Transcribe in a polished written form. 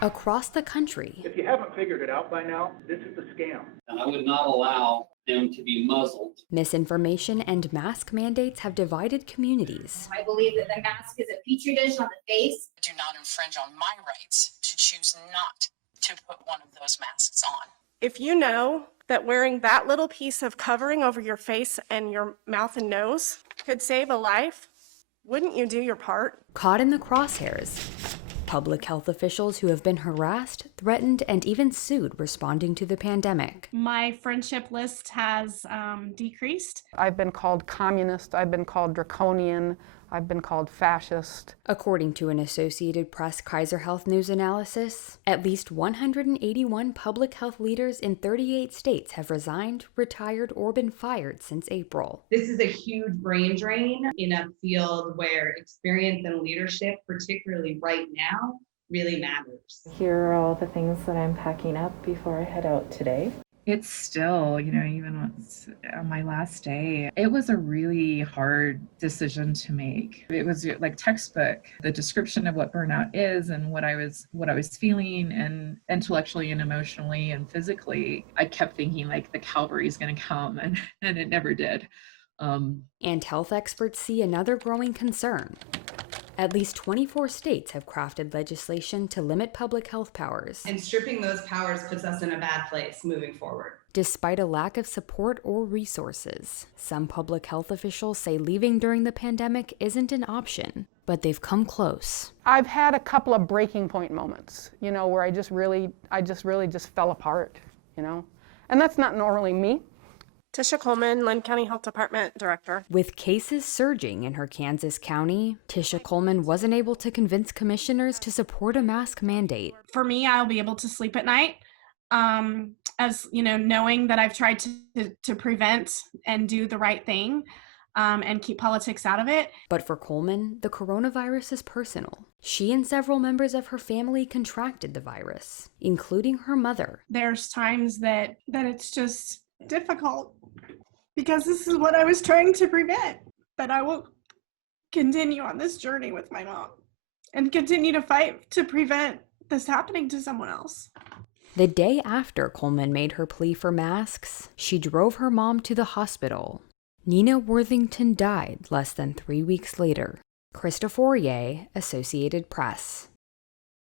across the country. If you haven't figured it out by now, this is a scam. And I would not allow them to be muzzled. Misinformation and mask mandates have divided communities. I believe that the mask is a petri dish on the face. Do not infringe on my rights to choose not to put one of those masks on. If you know that wearing that little piece of covering over your face and your mouth and nose could save a life, wouldn't you do your part? Caught in the crosshairs. Public health officials who have been harassed, threatened, and even sued responding to the pandemic. My friendship list has decreased. I've been called communist, I've been called draconian, I've been called fascist. According to an Associated Press Kaiser Health News analysis, at least 181 public health leaders in 38 states have resigned, retired, or been fired since April. This is a huge brain drain in a field where experience and leadership, particularly right now, really matters. Here are all the things that I'm packing up before I head out today. It's still, even on my last day, it was a really hard decision to make. It was like textbook, the description of what burnout is and what I was feeling, and intellectually and emotionally and physically. I kept thinking like the cavalry is going to come, and it never did. And health experts see another growing concern. At least 24 states have crafted legislation to limit public health powers. And stripping those powers puts us in a bad place moving forward. Despite a lack of support or resources, some public health officials say leaving during the pandemic isn't an option, but they've come close. I've had a couple of breaking point moments, where I just really fell apart, and that's not normally me. Tisha Coleman, Linn County Health Department Director. With cases surging in her Kansas county, Tisha Coleman wasn't able to convince commissioners to support a mask mandate. For me, I'll be able to sleep at night, knowing that I've tried to prevent and do the right thing and keep politics out of it. But for Coleman, the coronavirus is personal. She and several members of her family contracted the virus, including her mother. There's times that it's just difficult because this is what I was trying to prevent. But I will continue on this journey with my mom and continue to fight to prevent this happening to someone else. The day after Coleman made her plea for masks, she drove her mom to the hospital. Nina Worthington died less than 3 weeks later. Krista Fourier, Associated Press.